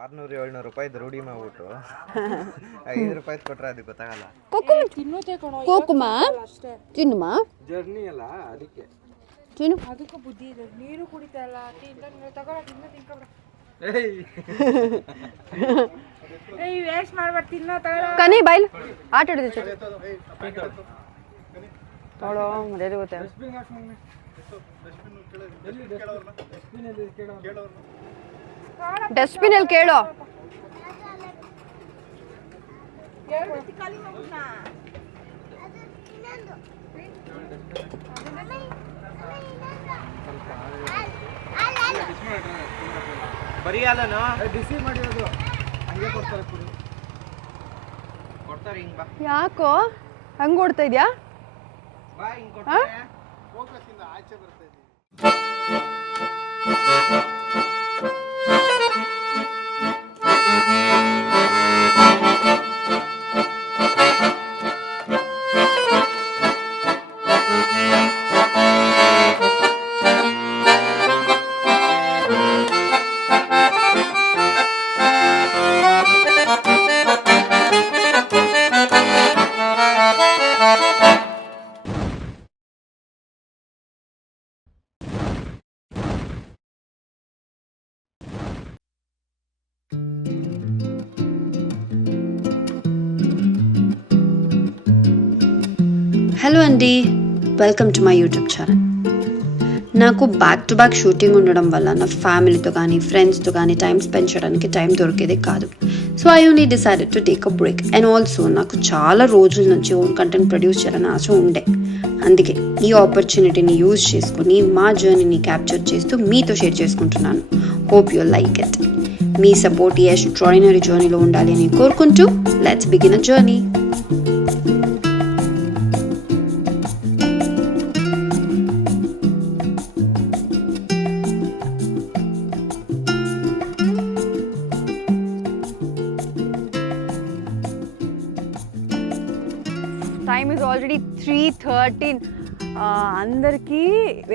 600-700 ರೂಪಾಯಿ ರೂಢಿ ಮಾಡ್ಬಿಟ್ಟು 5 ರೂಪಾಯಿ ಕೊಟ್ರೆ ಅದು ಗೊತ್ತಾಗಲ್ಲ. ಕೋಕುಮ ತಿನ್ನುಮ ಜರ್ನಿ ಅಲ್ಲ ಅದಕ್ಕೆ ತಿನ್ನು. ಅದಕ್ಕೆ ಬುದ್ಧಿ ಇದೆ. ನೀರು ಕುಡಿತಲ್ಲ ಏಯ್ ವೇಸ್ಟ್ ಮಾಡ್ಬಾರ್ದು. ತಿನ್ನೋ ತಗೊಳ ಕನಿ ಬೈಲ್ ಆಟ ಆಡಿದೆ ತಗೊಳ್ಳೋ ಮರ್ಯಾದೆ ಗೊತ್ತೆ. ಡಸ್ಟ್ಬಿನ್ ಅಲ್ಲಿ ಕೇಳೋ. ಬರೀ ಅಲ್ಲನು ಬಿಸಿ ಮಾಡಿರೋದು ಹಂಗೆ ಕೊಡ್ತಾರೆ ಹಿಂಗ್ ಬಾ. ಯಾಕೋ ಹಂಗ್ ಓಡ್ತಾ ಇದ್ಯಾ? ಬಾ ಹಿಂಗ್ ಕೊಡ್ತಾರೆ. ಫೋಕಸ್ ಇಂದ ಆಚೆ ಬರ್ತಾ ಇದ್ದೀನಿ. హలో అండి, welcome to my YouTube channel. నాకు బ్యాక్ టు బ్యాక్ షూటింగ్ ఉండడం వల్ల నా ఫ్యామిలీతో కానీ ఫ్రెండ్స్తో కానీ టైం స్పెండ్ చేయడానికి టైం దొరికేదే కాదు. So I only decided to take a break. And also నాకు చాలా రోజుల నుంచి ఓన్ కంటెంట్ ప్రొడ్యూస్ చేయాలని ఆశ ఉండే. అందుకే ఈ ఆపర్చునిటీని యూజ్ చేసుకుని మా జర్నీని క్యాప్చర్ చేస్తూ మీతో షేర్ చేసుకుంటున్నాను. Hope you like it. మీ సపోర్ట్ ఈ ఎక్స్ట్రాడినరీ జర్నీలో ఉండాలి అని కోరుకుంటూ let's begin a journey. Time is already 3:13. అందరికీ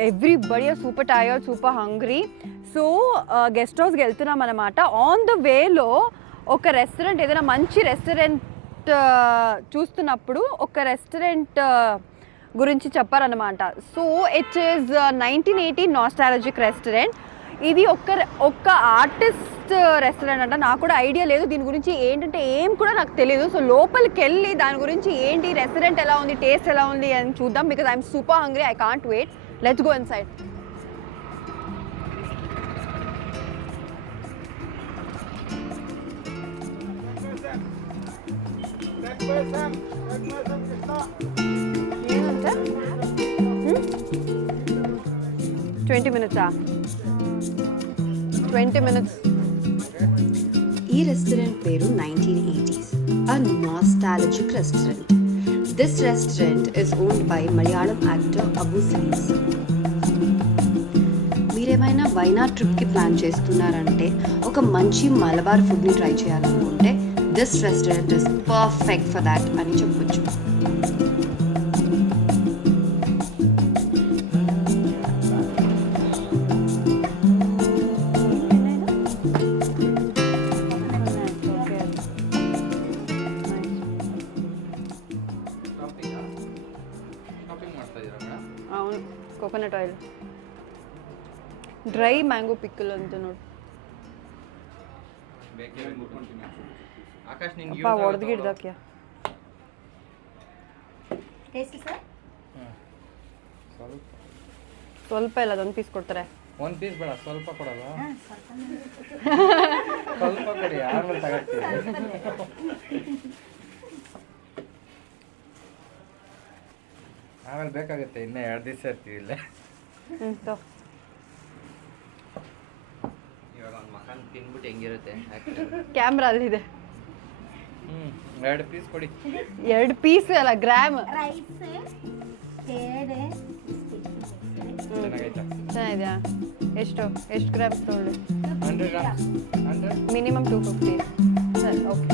everybody are super tired, super hungry. So guest హౌస్కి వెళ్తున్నాం అనమాట. ఆన్ ద వేలో ఒక రెస్టారెంట్, ఏదైనా మంచి రెస్టారెంట్ చూస్తున్నప్పుడు ఒక రెస్టారెంట్ గురించి చెప్పారనమాట. So it is 1980 nostalgic restaurant. ఇది ఒక్క ఆర్టిస్ట్ రెస్టారెంట్ అంట. నాకు కూడా ఐడియా లేదు దీని గురించి, ఏంటంటే ఏం కూడా నాకు తెలియదు. సో లోపలికి వెళ్ళి దాని గురించి ఏంటి, రెస్టారెంట్ ఎలా ఉంది, టేస్ట్ ఎలా ఉంది అని చూద్దాం. Because I'm super hungry, I can't wait. Let's go inside. ఏమంటే 20 minutes. 20 minutes. ఈ రెస్టారెంట్ పేరు 1980s, a nostalgic restaurant. This restaurant is owned by Malayalam actor Abu Sinis. మీరేమైనా వైనాడ్ ట్రిప్కి ప్లాన్ చేస్తున్నారంటే, ఒక మంచి మలబార్ ఫుడ్ని ట్రై చేయాలనుకుంటే this restaurant is perfect for that అని చెప్పొచ్చు. అవును, coconut oil, dry mango pickle ಅಂತ ನೋಡಿ. ಅಪ್ಪ ಹೊಡೆದ್ಗಿಡ್ದಕ್ಕೆ ಸ್ವಲ್ಪ ಇಲ್ಲ, ಅದೊಂದು ಪೀಸ್ ಕೊಡ್ತಾರೆ. ಒಂದು ಪೀಸ್ ಬೇಡ, ಸ್ವಲ್ಪ ಕೊಡಲ್ಲ. ಸ್ವಲ್ಪ ಕೊಡಿ, ಆಮೇಲೆ ತಗೊಳ್ತೀವಿ. ಆಮೇಲೆ ಬೇಕಾಗುತ್ತೆ, ಇನ್ನೂ 2 ದಿವಸ ಇರ್ತೀವಿ ಇಲ್ಲೇ. ಇವಾಗ ಒಂದು ಮಕಾನ್ ತಿನ್ಬಿಟ್ಟು ಹೆಂಗಿರುತ್ತೆ ಕ್ಯಾಮ್ರಾ ಅಲ್ಲಿದೆ. 2 ಪೀಸ್ ಕೊಡಿ. 2 ಪೀಸ್ ಅಲ್ಲ, ಗ್ರಾಮ್. ಚೆನ್ನಾಗೈತಾ? ಚೆನ್ನಾಗಿದೆಯಾ? ಎಷ್ಟು ಗ್ರಾಮ್ಸ್ ತೊಗೊಳ್ಳಿ? 100 grams. 100 ಮಿನಿಮಮ್ 250. ಸರಿ, ಓಕೆ.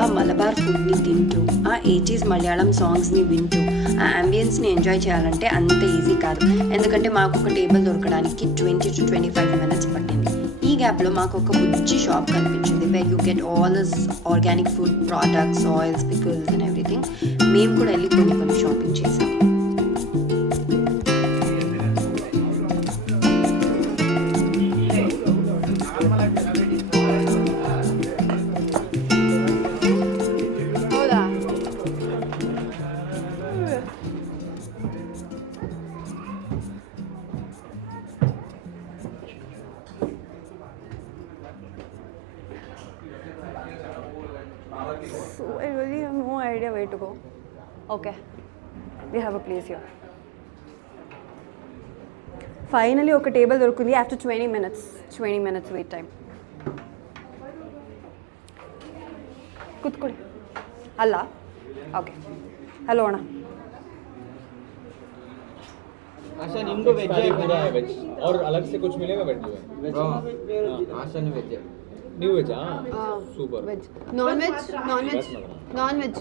ఆ మలబార్ ఫుడ్ని తింటూ ఆ 80s మలయాళం సాంగ్స్ని వింటూ ఆ అంబియన్స్ని ఎంజాయ్ చేయాలంటే అంత ఈజీ కాదు. ఎందుకంటే మాకు ఒక టేబుల్ దొరకడానికి 20 to 25 minutes పట్టింది. ఈ గ్యాప్లో మాకు ఒక బుజ్జి షాప్ కనిపించింది, where you get all this organic food products, oils, pickles and everything. మేము కూడా వెళ్ళి కొన్ని షాపింగ్ చేసాం. So I really have no idea where to go. Okay, we have a place here. Finally, ఒక table దొరుకుంది after 20 minutes wait time. కూర్చోండి. అలా okay. Hello అన్న. आशा इनको वेज है पूरा वेज और अलग से कुछ मिलेगा वेज में आशा ने वेज है न्यू वेज हां super veg non veg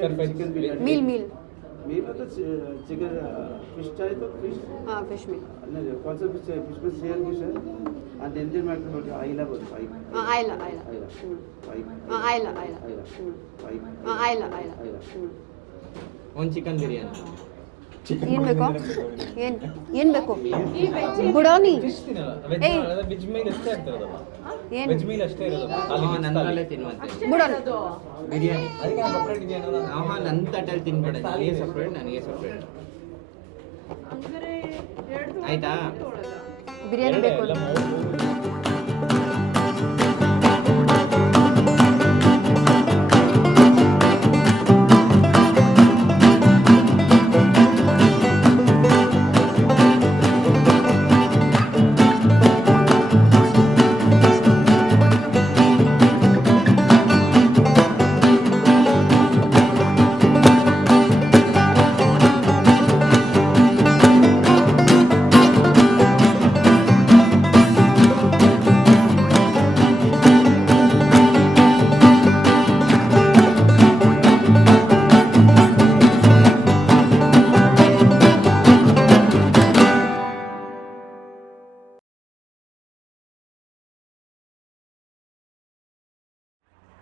sir chicken biryani meal मेरे को तो चिकन फिश चाहिए तो फिश ఫిష్ మీల్ नहीं कौन सा फिश चाहिए फिश में शेयर फिश है and Indian market बोलते हैं आइला बोलते हैं ఆయిలా आइला ఆయిలా आइला वन चिकन बिरयानी ಏನು ಬೇಕು ಬುಡಾನಿ ಫಿಶ್ ತಿನ್ನಲ್ಲ ವೆಜ್ ಅಲ್ಲ ವೆಜ್ ಮೀಲ್ ಅಷ್ಟೇ ಇರ್ತದಲ್ಲ ಏನು ವೆಜ್ ಮೀಲ್ ಅಷ್ಟೇ ಇರೋದು ಅಲ್ಲಿ ನನ್ನಲ್ಲೇ ತಿನ್ನುವಂತೆ ಬುಡಾನಿ ಬಿರಿಯಾನಿ ಅದಕ್ಕೆ ಸಪರೇಟ್ ಇದೆಯಲ್ಲ ಆಹಾ ನನ್ನ ತಟ್ಟಲ್ಲಿ ತಿನ್ಬೇಡ ನನಗೆ ಸಪರೇಟ್ ಆಯ್ತಾ ಬಿರಿಯಾನಿ ಬೇಕು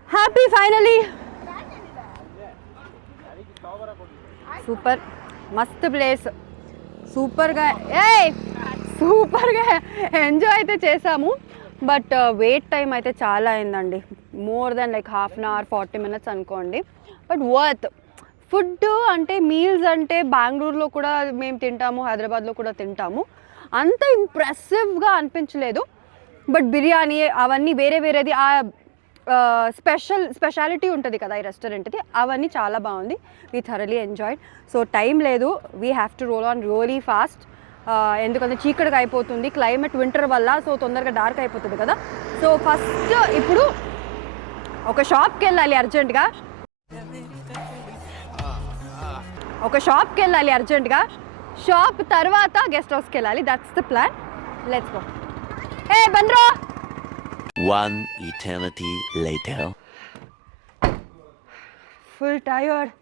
హ్యాపీ ఫైనలీ సూపర్ మస్త్ ప్లేస్ సూపర్గా ఎంజాయ్ అయితే చేసాము. బట్ వెయిట్ టైం అయితే చాలా అయిందండి, more than like half an hour 40 minutes అనుకోండి. But worth. ఫుడ్ అంటే మీల్స్ అంటే బెంగళూరులో కూడా మేము తింటాము, హైదరాబాద్లో కూడా తింటాము, అంత ఇంప్రెసివ్గా అనిపించలేదు. బట్ బిర్యానీ అవన్నీ వేరేది ఆ స్పెషాలిటీ ఉంటుంది కదా ఈ రెస్టారెంట్ది, అవన్నీ చాలా బాగుంది. We thoroughly enjoyed. So time లేదు, we have to roll on really fast. ఎందుకంటే చీకటిగా అయిపోతుంది, క్లైమేట్ వింటర్ వల్ల, సో తొందరగా డార్క్ అయిపోతుంది కదా. సో ఫస్ట్ ఇప్పుడు ఒక షాప్కి వెళ్ళాలి అర్జెంట్గా, షాప్ తర్వాత గెస్ట్ హౌస్కి వెళ్ళాలి. That's the plan. Let's go. ఏ బండ్రో. One eternity later. Full tired.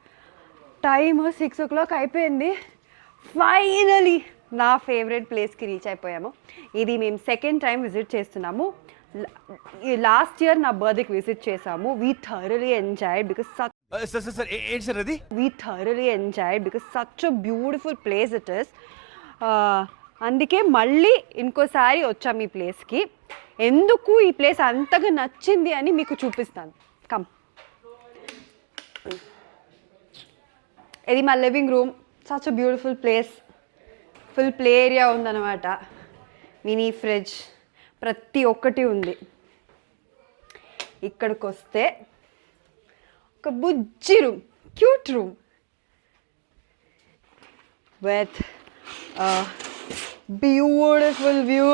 Time 6 o'clock అయిపోయింది. ఫైనలీ నా ఫేవరెట్ ప్లేస్కి రీచ్ అయిపోయాము. ఇది మేము సెకండ్ టైం విజిట్ చేస్తున్నాము. లాస్ట్ ఇయర్ నా బర్త్డేకి విజిట్ చేసాము. We thoroughly enjoyed because such a beautiful place it is. అందుకే మళ్ళీ ఇంకోసారి వచ్చాము ఈ ప్లేస్కి. ఎందుకు ఈ ప్లేస్ అంతగా నచ్చింది అని మీకు చూపిస్తాను. కమ్. ఇది మా living room. Such a beautiful place. Full play area ఉందన్నమాట. మినీ ఫ్రిడ్జ్ ప్రతి ఒక్కటి ఉంది. ఇక్కడికి వస్తే ఒక బుజ్జి room, cute room with beautiful view.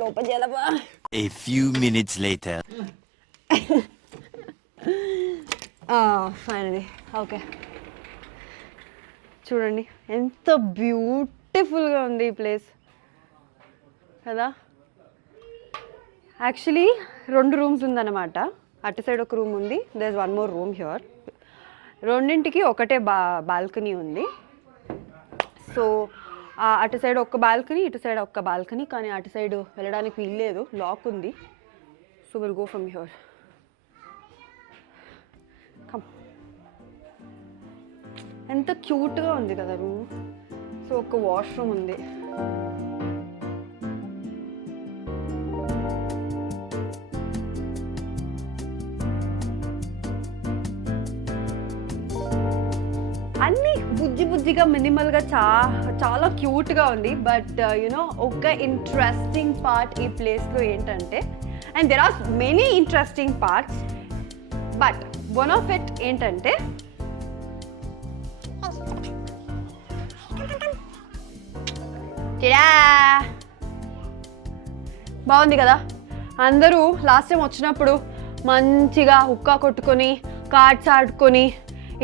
లోపల చేయాలబ్బా. A few minutes later. Finally okay. చూడండి ఎంత బ్యూటిఫుల్గా ఉంది ఈ ప్లేస్. కదా. యాక్చువల్లీ 2 రూమ్స్ ఉందన్నమాట. అటు సైడ్ ఒక రూమ్ ఉంది, there is 1 more room here. రెండింటికి ఒకటే బాల్కనీ ఉంది. సో అటు సైడ్ ఒక బాల్కనీ, ఇటు సైడ్ ఒక బాల్కనీ. కానీ అటు సైడ్ వెళ్ళడానికి వీల్లేదు, లాక్ ఉంది. So will go from here. Come. ఎంత క్యూట్గా ఉంది కదా రూమ్. సో ఒక వాష్రూమ్ ఉంది. అన్నీ బుజ్జిగా మినిమల్గా చాలా క్యూట్గా ఉంది. బట్ యునో ఒక ఇంట్రెస్టింగ్ పార్ట్ ఈ ప్లేస్లో ఏంటంటే, and there are many interesting parts, but one of it ఏంటంటే బాగుంది కదా. అందరూ లాస్ట్ టైం వచ్చినప్పుడు మంచిగా హుక్కా కొట్టుకొని కార్డ్స్ ఆడుకొని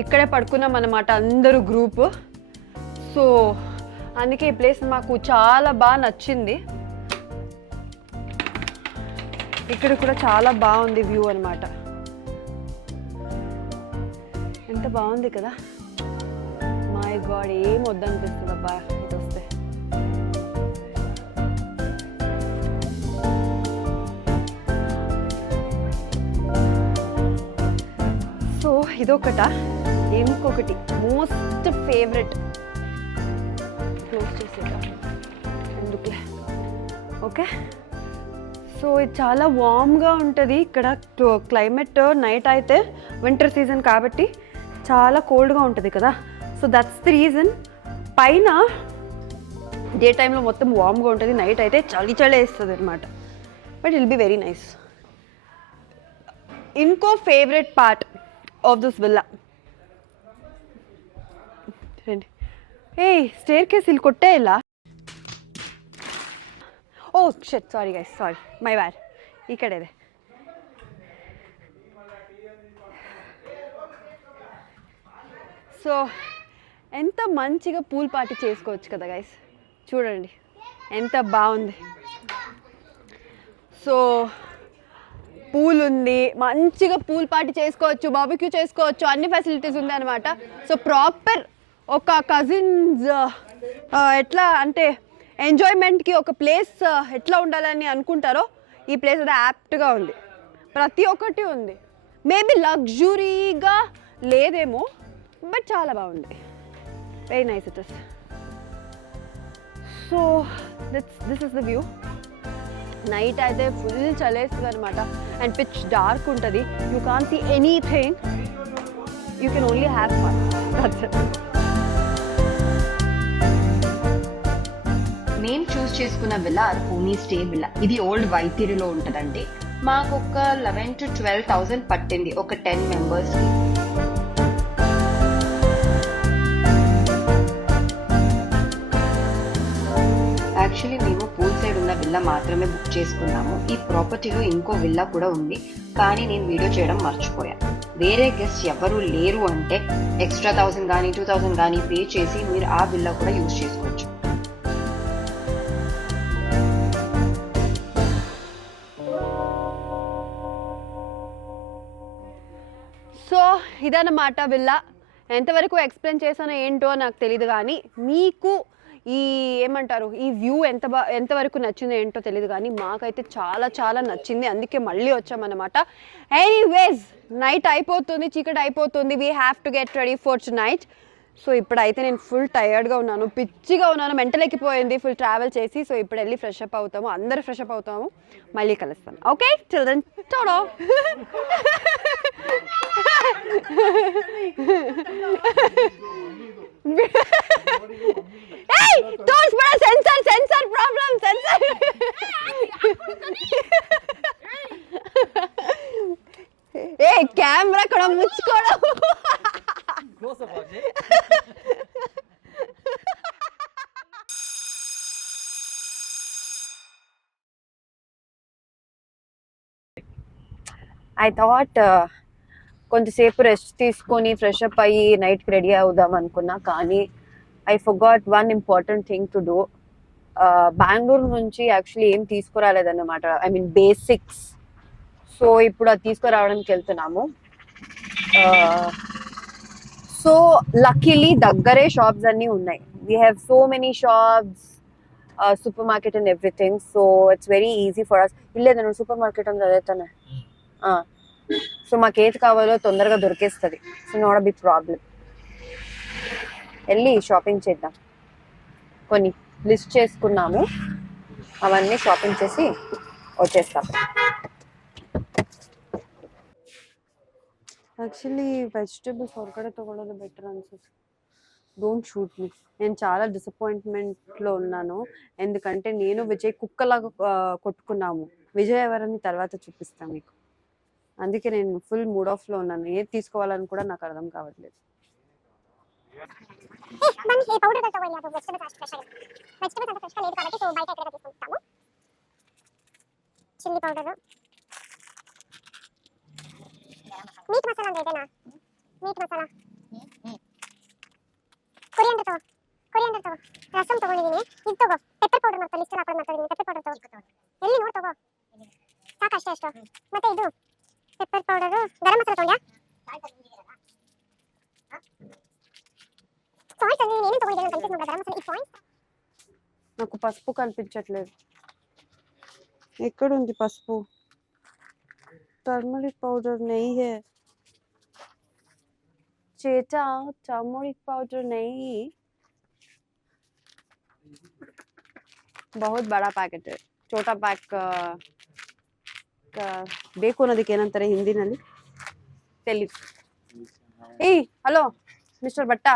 ఇక్కడే పడుకున్నాం అన్నమాట అందరూ గ్రూప్. సో అందుకే ఈ ప్లేస్ మాకు చాలా బాగా నచ్చింది. ఇక్కడ కూడా చాలా బాగుంది వ్యూ అన్నమాట. ఎంత బాగుంది కదా. మై గాడ్, ఏం వద్దనిపిస్తుంది అబ్బా ఇటు వస్తే. సో ఇదొకట. ఇంకొకటి మోస్ట్ ఫేవరెట్ క్లోజ్ చేసేద్దాం ఎందుకులే. ఓకే, సో ఇది చాలా వామ్గా ఉంటుంది ఇక్కడ. క్లైమేట్ నైట్ అయితే వింటర్ సీజన్ కాబట్టి చాలా కోల్డ్గా ఉంటుంది కదా. So that's the reason. పైన డే టైంలో మొత్తం వామ్గా ఉంటుంది, నైట్ అయితే చలి వేస్తుంది అనమాట. But it'll be very nice. ఇంకో favourite part of this villa, రండి. స్టేర్ కేస్ ಇಲ್ಲಿ ಕೊಟ್ಟೇ ಇಲ್ಲ. Oh shit, sorry guys, sorry, my bad. ఇక్కడే ಇದೆ. సో ఎంత మంచిగా పూల్ పార్టీ చేసుకోవచ్చు కదా గైస్. చూడండి ఎంత బాగుంది. సో పూల్ ఉంది, మంచిగా పూల్ పార్టీ చేసుకోవచ్చు, బార్బిక్యూ చేసుకోవచ్చు, అన్ని ఫెసిలిటీస్ ఉంది అనమాట. సో ప్రాపర్ ఒక కజిన్స్ ఎట్లా అంటే ఎంజాయ్మెంట్కి ఒక ప్లేస్ ఎట్లా ఉండాలని అనుకుంటారో ఈ ప్లేస్ అయితే యాప్ట్గా ఉంది. ప్రతి ఒక్కటి ఉంది. మేబీ లగ్జరీగా లేదేమో, బట్ చాలా బాగుంది. Very nice it is. So this is the view. Night అయితే ఫుల్ చలేస్తుంది అనమాట. అండ్ పిచ్ డార్క్ ఉంటుంది. You can see anything. You can only have fun. That's it. మేము చూస్ చేసుకున్న విల్లా హోమీ స్టే విల్లా. ఇది old వైతిరిలో ఉంటుందండి. మాకు ఒక 11,000 to 12,000 పట్టింది ఒక 10 మెంబర్స్కి. యాక్చువల్లీ మేము పూల్ సైడ్ ఉన్న విల్లా మాత్రమే బుక్ చేసుకున్నాము. ఈ ప్రాపర్టీలో ఇంకో విల్లా కూడా ఉంది, కానీ నేను వీడియో చేయడం మర్చిపోయా. వేరే గెస్ట్ ఎవరు లేరు అంటే ఎక్స్ట్రా 1,000 కానీ 2,000 కానీ పే చేసి మీరు ఆ విల్లా కూడా యూజ్ చేసుకోవచ్చు. సో ఇదన్నమాట విల్లా. ఎంతవరకు ఎక్స్ప్లెయిన్ చేశానో ఏంటో నాకు తెలియదు, కానీ మీకు ఈ ఏమంటారు ఈ వ్యూ ఎంతవరకు నచ్చిందో ఏంటో తెలియదు, కానీ మాకైతే చాలా చాలా నచ్చింది. అందుకే మళ్ళీ వచ్చామన్నమాట. ఎనీవేస్, నైట్ అయిపోతుంది, చీకటి అయిపోతుంది. We have to get ready for tonight. So ఇప్పుడైతే నేను ఫుల్ టయర్డ్గా ఉన్నాను, పిచ్చిగా ఉన్నాను, మెంటల్ ఎక్కిపోయింది ఫుల్ ట్రావెల్ చేసి. సో ఇప్పుడు వెళ్ళి ఫ్రెష్ అప్ అవుతాము, అందరూ ఫ్రెష్ అప్ అవుతాము, మళ్ళీ కలుస్తాను. ఓకే, చిల్డ్రన్, చూడో. Hey, don't put a sensor problem, sensor. Hey, camera kada muchkoda. Close up aage. I thought కొంచెంసేపు రెస్ట్ తీసుకొని ఫ్రెష్ అప్ అయ్యి నైట్కి రెడీ అవుదాం అనుకున్నా, కానీ I forgot one important thing to do. Bengaluru నుంచి యాక్చువల్లీ ఏం తీసుకురాలేదన్నమాట, ఐ మీన్ బేసిక్స్. సో ఇప్పుడు అది తీసుకురావడానికి వెళ్తున్నాము. సో లక్కీలీ దగ్గరే షాప్స్ అన్నీ ఉన్నాయి. We have so many shops, supermarket and everything. So it's very easy for us. ఇల్లేదు నేను సూపర్ మార్కెట్ అని చదువుతానే. సో మాకు ఏది కావాలో తొందరగా దొరికేస్తుంది. So not a big problem. వెళ్ళి షాపింగ్ చేద్దాం. కొన్ని లిస్ట్ చేసుకున్నాము, అవన్నీ షాపింగ్ చేసి వచ్చేస్తాము. యాక్చువల్లీ వెజిటేబుల్స్ ಹೊರಗಡೆ ತಗೊಳ್ಳೋದು బెటర్ అనిపిస్తుంది. డోంట్ షూట్ మీ. నేను చాలా డిసప్పాయింట్మెంట్లో ఉన్నాను, ఎందుకంటే నేను విజయ్ కుక్కలాగా కొట్టుకున్నాము. విజయ్ ఎవరని తర్వాత చూపిస్తాను మీకు. అందుకే నేను ఫుల్ మూడ్ ఆఫ్లో ఉన్నాను. ఏది తీసుకోవాలని కూడా నాకు అర్థం కావట్లేదు. చిల్లీ పౌడర్, మీట్ మసాలా అంతేనా? మీట్ మసాలా, కొరియాండర్ ತಗೋ, ರಸಂ ತಗೊಂಡಿದ್ದೀನಿ. ಇದು ತಗೋ, ಪೆಪ್ಪರ್ ಪೌಡರ್ ಮತ್ತೆ ಲಿಸ್ಟ್ ಹಾಕೊಂಡು ಮಾಡ್ತಿದ್ದೀನಿ. ಪೆಪ್ಪರ್ ಪೌಡರ್ ತಗೋ, ಎಲ್ಲಿ ನೋಡಿ ತಗೋ, ಸಾಕು ಅಷ್ಟೇ. ಮತ್ತೆ ಇದು pepper powder, garam masala ತಗೊಂಡ್ಯಾ? Salt అని నేను తಗೊಂಡಿದ್ದೀನಿ. కన్ఫ్యూజ్ ಮಾಡ್ಬೇಡ. గరం మసాలా ఈ పాయింట్. నాకు పసుపు కనిపించట్లేదు. ఎక్కడుంది పసుపు? టర్మరిక్ పౌడర్ नहीं है चेचा, टर्मरिक पाउडर नहीं. बहुत बड़ा पैकेट है. छोटा पैक ಬೇಕು ಅನ್ನೋದಕ್ಕೆ ಏನಂತಾರೆ ಹಿಂದಿನಲ್ಲಿ ತೆಲಿ. ಏಯ್ ಹಲೋ ಮಿಸ್ಟರ್ ಭಟ್ಟ.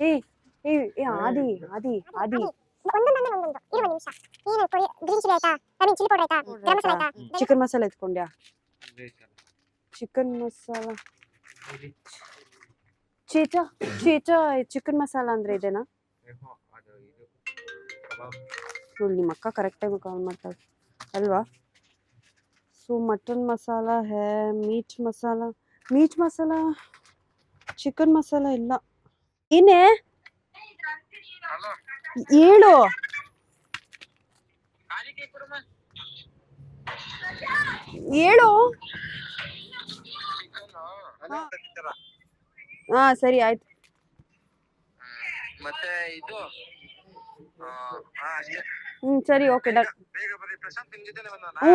ಏಯ್ ಏಯ್ ಆದಿ ಆದಿ ಆದಿ ಒಂದೊಂದು ಇರುವ ನಿಮಿಷ. ಏನು ಗ್ರೀನ್ ಚಿಲ್ಲಿ ಆಯ್ತಾ? ಐ ಮೀನ್ ಚಿಲ್ಲಿ ಪೌಡರ್ ಆಯ್ತಾ? ಗರಂ ಮಸಾಲ ಆಯ್ತಾ? ಚಿಕನ್ ಮಸಾಲ ಎತ್ಕೊಂಡ್ಯಾ? ಚಿಕನ್ ಮಸಾಲ ಚೇಚಾ ಚೇಚಾ ಚಿಕನ್ ಮಸಾಲ ಅಂದ್ರೆ ಇದೇನಾ? ನೋಡಿ ನಿಮ್ಮ ಅಕ್ಕ ಕರೆಕ್ಟ್ ಟೈಮ್ ಕಾಲ್ ಮಾಡ್ತಾಳೆ ಅಲ್ವಾ? ಸೊ ಮಟನ್ ಮಸಾಲ ಹೇ, ಮೀಟ್ ಮಸಾಲ, ಚಿಕನ್ ಮಸಾಲ ಇಲ್ಲ. ಏನೇ ಹೇಳು. ಹೇಳು. ಹಾ ಸರಿ ಆಯ್ತು. ಮತ್ತೆ ಇದು ಸರಿ ಓಕೆ ಡನ್.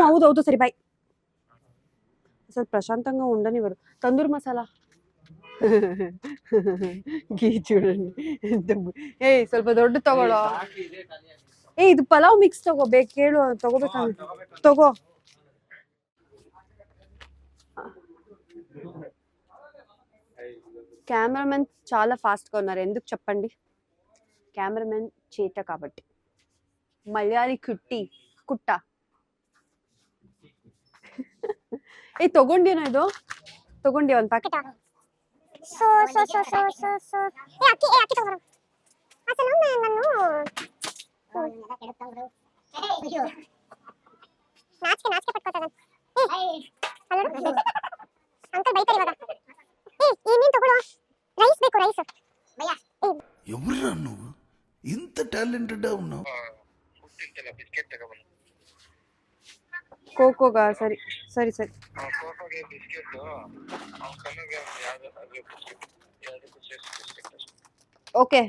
ಹೌದು ಸರಿ ಬಾಯ್. ಸ್ವಲ್ಪ ప్రశాంతంగా ఉండనివ్వరు. తందూరి మసాలా గీ చూడండి. ಸ್ವಲ್ಪ ದೊಡ್ಡ ತಗೊಳ್ಳೋ. ಇದು ಪಲಾವ್ ಮಿಕ್ಸ್ ತಗೋಬೇಕು. ಕೇಳು ತಗೋಬೇಕಂತ ತಗೋ. కెమెరామెన్ చాలా ఫాస్ట్గా ఉన్నారు. ఎందుకు చెప్పండి? కెమెరామెన్ చేత కాబట్టి. మలయాళి ಕುಟ್ಟ ತಗೊಂಡಿನ ಇದು ತಗೊಂಡಿ ಒಂದು ಪ್ಯಾಕೆಟ್. ಸೊ ಅಕ್ಕಿ ತಗೋರು. ಅಸಲು ನಾನು ನಾಚಿಕೆ ಪಟ್ಕೋತಾನೆ. ಅಂಕಲ್ ಬೈತಾರೆ ಇವಾಗ. ಏನೇನು ತಗೊಳ್ಳೋ? ರೈಸ್ ಬೇಕು, ರೈಸ್. ఎవరురా నువ్వు ఇంత టాలెంటెడ్ ఉన్నావు? ಬಿಸ್ಕೆಟ್ ತಗೊಂಡು ಕೋಕೋಗ ಸರಿ. ಕೋಕೋಗೆ ಬಿಸ್ಕೆಟ್ ಕಣ್ಣಿಗೆ ಓಕೆ.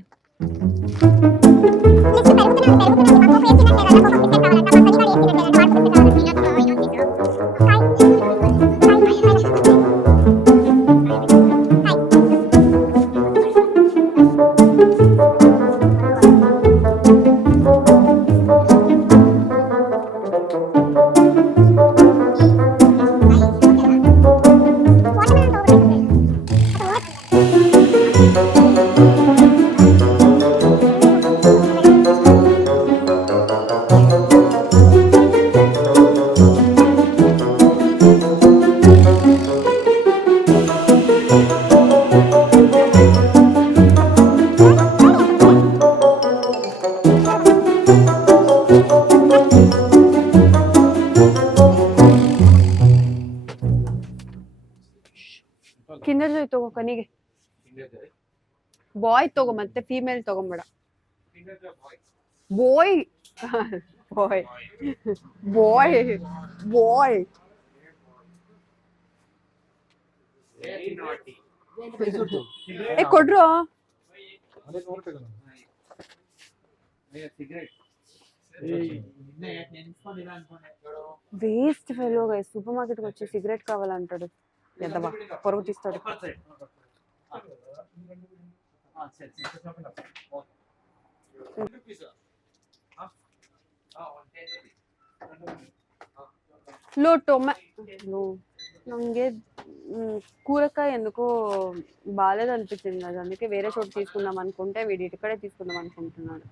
ಕಿಂಡರ್ ಜಾಯ್ ತಗೋ ಕನಿಗೆ. ಬಾಯ್ ತಗೋ, ಮತ್ತೆ ಫೀಮೇಲ್ ತಗೊಂಬೇಡ. బాయ్ బాయ్ బాయ్ బాయ్ ఏ కొడ్రు waste fellow guys supermarket కి వచ్చి సిగరెట్ కావాలంటాడు ఎంతవా పొరుగు తీస్తాడు లో టొమాటో ನಂಗೆ కూరకాయ ఎందుకో బాలేదు అనిపించింది కదా అందుకే వేరే చోట తీసుకుందాం అనుకుంటే వీడి ఇక్కడే తీసుకుందాం అనుకుంటున్నాడు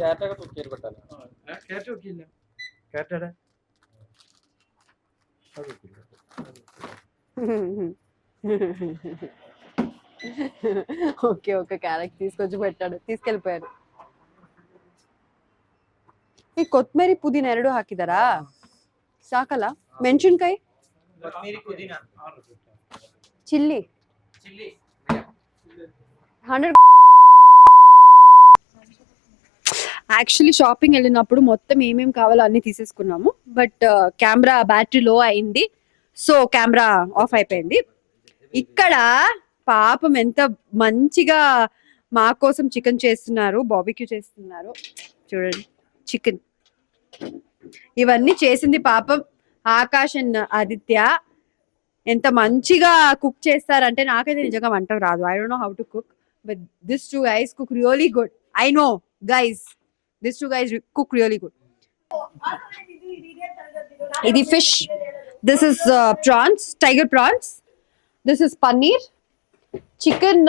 క్యారెట్ కు కేర్ పెట్టాలి carrot kilo carrot okay okay carrot తీసుకొచ్చి పెట్టాడు తీసుకెళ్ళిపోయాడు ಈ ಕೊತ್ತಂಬರಿ ಪುದೀನ ಎರಡು ಹಾಕಿದಾರಾ ಸಾಕಲ್ಲ ಮೆಣಸಿನ್ಕಾಯಿ ಚಿಲ್ಲಿ 100 యాక్చువల్లీ షాపింగ్ వెళ్ళినప్పుడు మొత్తం ఏమేమి కావాలో అన్ని తీసేసుకున్నాము బట్ కెమెరా బ్యాటరీ లో అయింది సో కెమెరా ఆఫ్ అయిపోయింది ఇక్కడ పాపం ఎంత మంచిగా మా కోసం చికెన్ చేస్తున్నారు బార్బిక్యూ చేస్తున్నారు చూడండి చికెన్ ఇవన్నీ చేసింది పాపం ఆకాష్ అండ్ ఆదిత్య ఎంత మంచిగా కుక్ చేస్తారంటే నాకైతే నిజంగా వంట రాదు I don't know how to cook but this two guys cook really good I know guys these two guys cook really good idi fish this is prawns tiger prawns this is paneer chicken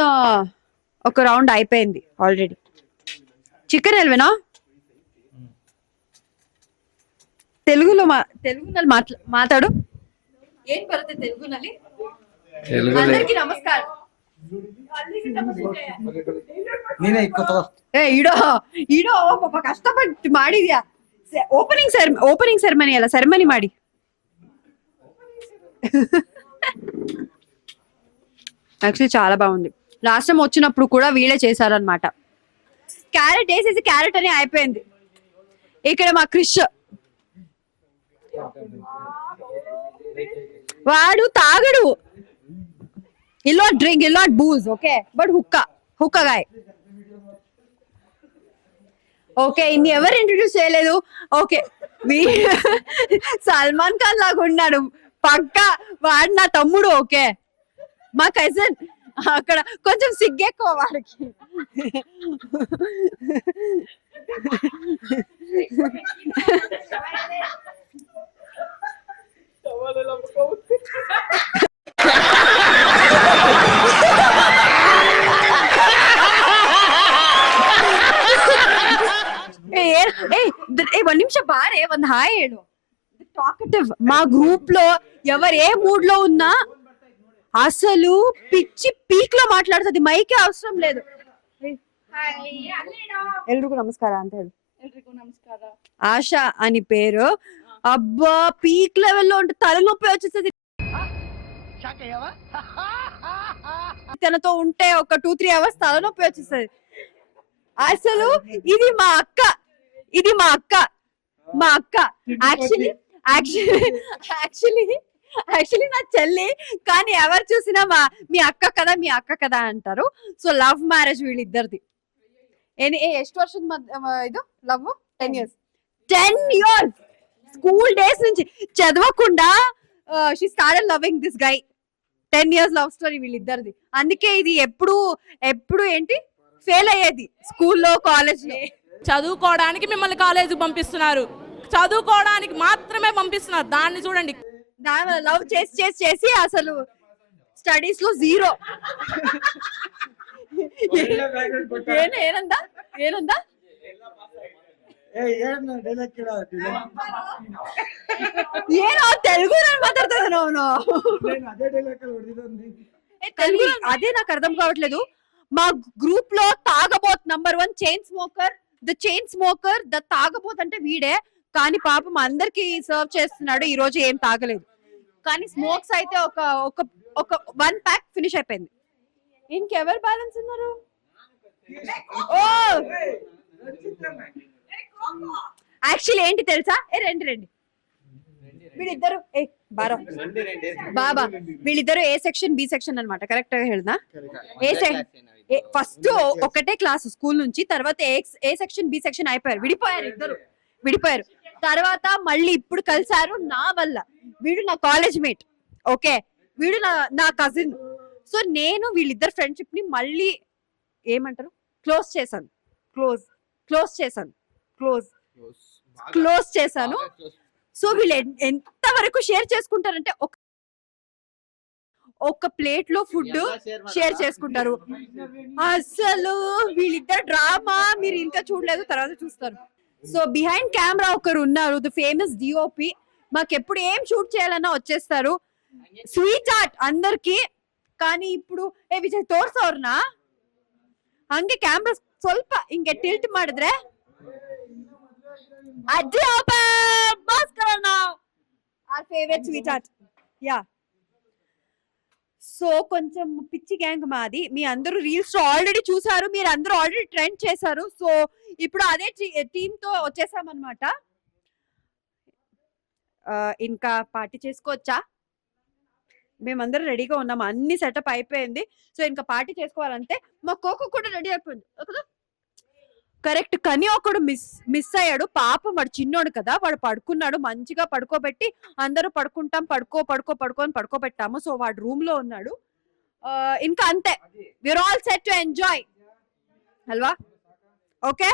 oka round అయిపోయింది already chicken elvena తెలుగులో మాట్లాడు ఏం పరతే తెలుగుನಲ್ಲಿ అందరికీ నమస్కారం ನೀನೇ ಇಕ್ಕೋತ ಏ ಇಡೋ ಪಾಪ ಕಷ್ಟಪಟ್ಟು ಮಾಡಿದ್ಯಾ ಓಪನಿಂಗ್ ಸೆರೆಮನಿ ಅಲ್ಲ ಸೆರೆಮನಿ ಮಾಡಿ యాక్చువల్లీ చాలా బాగుంది లాస్ట్ టైం వచ్చినప్పుడు కూడా వీళ్ళే చేశారనమాట క్యారెట్ వేసేసి క్యారెట్ అని అయిపోయింది ఇక్కడ మా క్రిష్ వాడు తాగడు I'll not drink I'll not booze okay but హుక్కా గాయ్ ఓకే ఇన్ని ఎవరు ఇంట్రడ్యూస్ చేయలేదు ఓకే సల్మాన్ ఖాన్ లాగా ఉన్నాడు పక్కా వాడు నా తమ్ముడు ఓకే మా కజిన్ అక్కడ కొంచెం సిగ్గెక్కువ వాడికి ಒಂದ್ ನಿಮಿಷ ಬಾರೆ ಒಂದ್ ಹಾಯ್ ಹೇಳು టాకటివ్ మా గ్రూప్ లో ఎవరు ఏ మూడ్ లో ఉన్నా అసలు పిచ్చి పీక్ లో మాట్లాడుతుంది మైకే అవసరం లేదు ఎల్ರಿಗೂ నమస్ಕಾರ ಅಂತ ಹೇಳು ఆశ అని పేరు అబ్బా పీక్ లెవెల్లో ఉంటే తలనొప్పి వచ్చేస్తుంది తనతో ఉంటే ఒక 2-3 అవర్స్ తలనొప్పి వచ్చేస్తుంది అసలు ఇది మా అక్క యాక్చువల్లీ నా చెల్లి కానీ ఎవరు చూసినా మీ అక్క కదా అంటారు సో లవ్ మ్యారేజ్ వీళ్ళిద్దరిది ಎಷ್ಟು ವರ್ಷದ ಇದು లవ్ 10 years స్కూల్ డేస్ నుంచి చదవకుండా she started loving this guy 10 years love story వీళ్ళిద్దరిది అందుకే ఇది ఎప్పుడు ఏంటి ఫెయిల్ అయ్యేది స్కూల్లో కాలేజ్ లో చదువుకోవడానికి మిమ్మల్ని కాలేజీకి పంపిస్తున్నారు చదువుకోవడానికి మాత్రమే పంపిస్తున్నారు దాన్ని చూడండి లవ్ చేసి అసలు స్టడీస్ లో 0 ಏನಂದ ಏನೋ తెలుగు మాట్లాడుతున్నాను తెలుగు అదే నాకు అర్థం కావట్లేదు మా గ్రూప్ లో తాగబోత్ #1 చైన్ స్మోకర్, ద తాగబోత్ అంటే వీడే. కానీ పాపం అందరికి సర్వ్ చేస్తున్నాడు, ఈ రోజు ఏం తాగలేదు. కానీ స్మోక్స్ అయితే ఒక ఒక ఒక 1 ప్యాక్ ఫినిష్ అయిపోయింది. ఇంకెవరు బ్యాలెన్స్ ఉన్నారు? ఓ యాక్చువల్లీ ఏంటి తెలుసా, రండి వీళ్ళిద్దరు బాబా వీళ్ళిద్దరు ఏ సెక్షన్ బి సెక్షన్ అనమాట. కరెక్ట్ గా ಹೇಳ್ದಾ? ఫస్ట్ ఒకటే క్లాస్ స్కూల్ నుంచి, తర్వాత ఏ సెక్షన్ బి సెక్షన్ అయిపోయారు, విడిపోయారు. తర్వాత మళ్ళీ ఇప్పుడు కలిసారు నా వల్ల. వీడు నా కాలేజ్ మేట్, ఓకే, వీడు నా కజిన్. సో నేను వీళ్ళిద్దరు ఫ్రెండ్షిప్ ని మళ్ళీ ఏమంటారు క్లోజ్ చేశాను. సో వీళ్ళు ఎంత వరకు షేర్ చేసుకుంటారంటే ఒక ప్లేట్ లో ఫుడ్ షేర్ చేసుకుంటారు. అసలు వీళ్ళిద్దరు డ్రామా మీరు ఇంకా చూడలేదు, తర్వాత చూస్తారు. సో బిహైండ్ కెమెరా ఒకరు ఉన్నారు, ద ఫేమస్ డిఓపి. మాకు ఎప్పుడు ఏం షూట్ చేయాలన్నా వచ్చేస్తారు. ಸ್ವೀಟ್ ಆರ್ಟ್ అందరికి. కానీ ఇప్పుడు ವಿಜಯ್ ತೋರ್ಸೋರ್ನ ಹಂಗೆ ಕ್ಯಾಮ್ರಾ ಸ್ವಲ್ಪ ಹಿಂಗೆ ಟಿಲ್ಟ್ ಮಾಡಿದ್ರೆ ಅಜ್ಜಿ ಭಾಸ್ಕರಣ್ಣ our favorite sweet art. Yeah so కొంచెం పిచ్చి గ్యాంగ్ మాది. మీ అందరూ రీల్స్ ఆల్రెడీ చూసారు, మీరు అందరూ ఆల్రెడీ ట్రెండ్ చేశారు. సో ఇప్పుడు అదే టీమ్ తో వచ్చేసామన్నమాట. ఇంకా పార్టీ చేసుకోవచ్చా? మేమందరం రెడీగా ఉన్నాము, అన్ని సెటప్ అయిపోయింది. సో ఇంకా పార్టీ చేసుకోవాలంటే మా కోకో కూడా రెడీ అయిపోయింది కదా. కరెక్ట్. కానీ ఒకడు మిస్ అయ్యాడు పాపం, వాడు చిన్నోడు కదా, వాడు పడుకున్నాడు. మంచిగా పడుకోబెట్టి అందరూ పడుకో అని పడుకోబెట్టాము. సో వాడు రూమ్ లో ఉన్నాడు. ఇంకా అంతే, we're all set to enjoy అల్వా? ఓకే.